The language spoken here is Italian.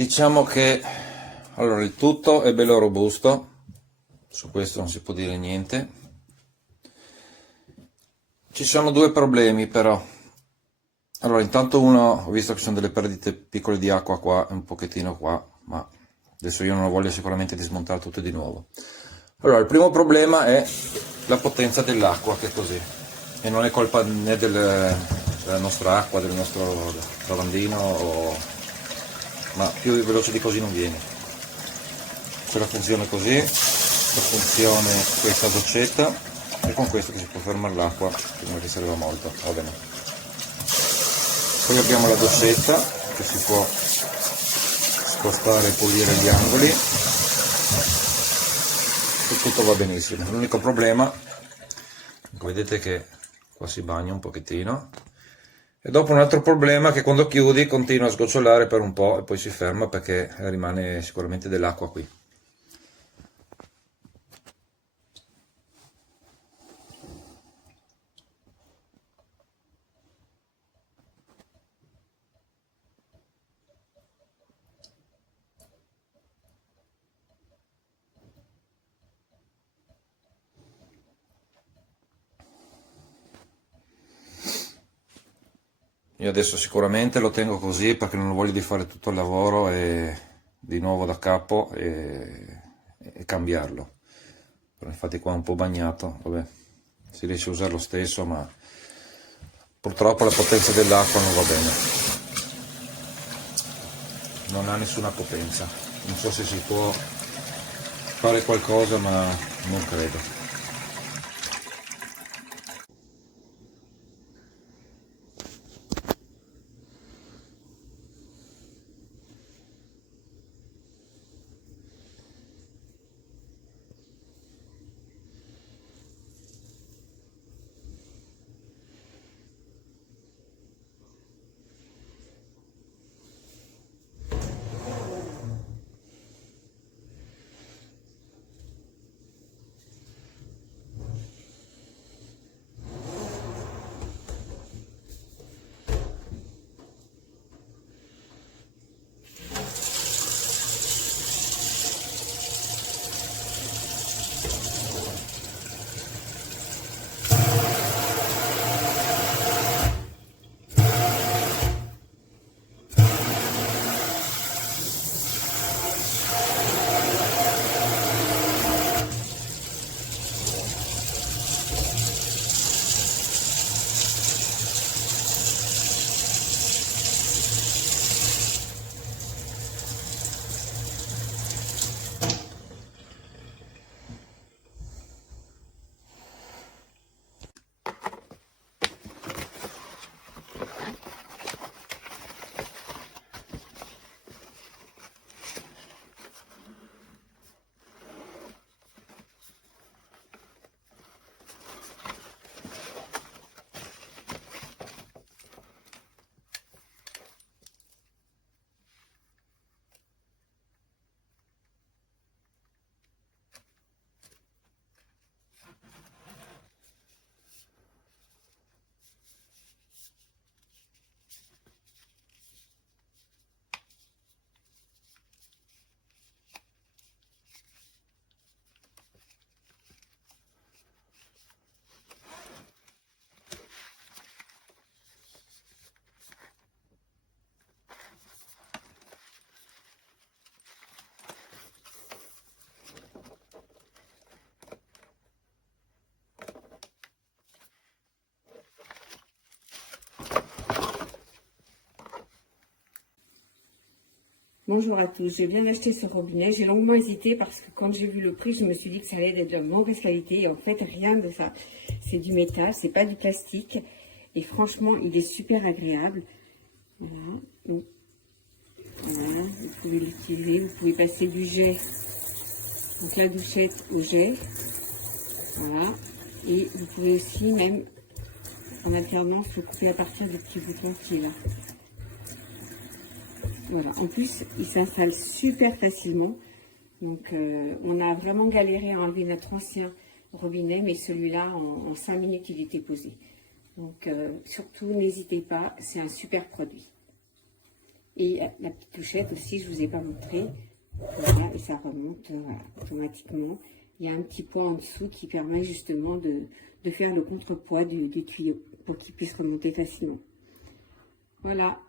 Diciamo che allora il tutto è bello robusto, su questo non si può dire niente. Ci sono due problemi però. Allora, intanto uno, ho visto che ci sono delle perdite piccole di acqua qua e un pochettino qua, ma adesso io non ho voglia sicuramente di smontare tutto di nuovo. Allora, il primo problema è la potenza dell'acqua, che è così. E non è colpa né della nostra acqua, del nostro lavandino, ma più veloce di così non viene. C'è la funzione così, la funzione questa doccetta, e con questo che si può fermare l'acqua, che non è che serve molto, va bene. Poi abbiamo la dossetta che si può spostare e pulire gli angoli e tutto va benissimo. L'unico problema, vedete che qua si bagna un pochettino, e dopo un altro problema è che quando chiudi continua a sgocciolare per un po' e poi si ferma perché rimane sicuramente dell'acqua qui. Io adesso sicuramente lo tengo così perché non ho voglia di fare tutto il lavoro e di nuovo da capo e cambiarlo. Però infatti qua è un po' bagnato, vabbè, si riesce a usare lo stesso, ma purtroppo la potenza dell'acqua non va bene. Non ha nessuna potenza. Non so se si può fare qualcosa, ma non credo. Bonjour à tous, je viens d'acheter ce robinet, j'ai longuement hésité parce que quand j'ai vu le prix, je me suis dit que ça allait être de mauvaise qualité et en fait rien de ça. C'est du métal, c'est pas du plastique et franchement il est super agréable. Voilà, donc, voilà, vous pouvez l'utiliser, vous pouvez passer du jet, donc la douchette au jet, voilà, et vous pouvez aussi même en alternance le couper à partir du petit bouton qui est là. Voilà, en plus, il s'installe super facilement. Donc, on a vraiment galéré à enlever notre ancien robinet, mais celui-là, en 5 minutes, il était posé. Donc, surtout, n'hésitez pas, c'est un super produit. Et la petite touchette aussi, je vous ai pas montré. Voilà, et ça remonte automatiquement. Il y a un petit point en dessous qui permet justement de faire le contrepoids du tuyau pour qu'il puisse remonter facilement. Voilà.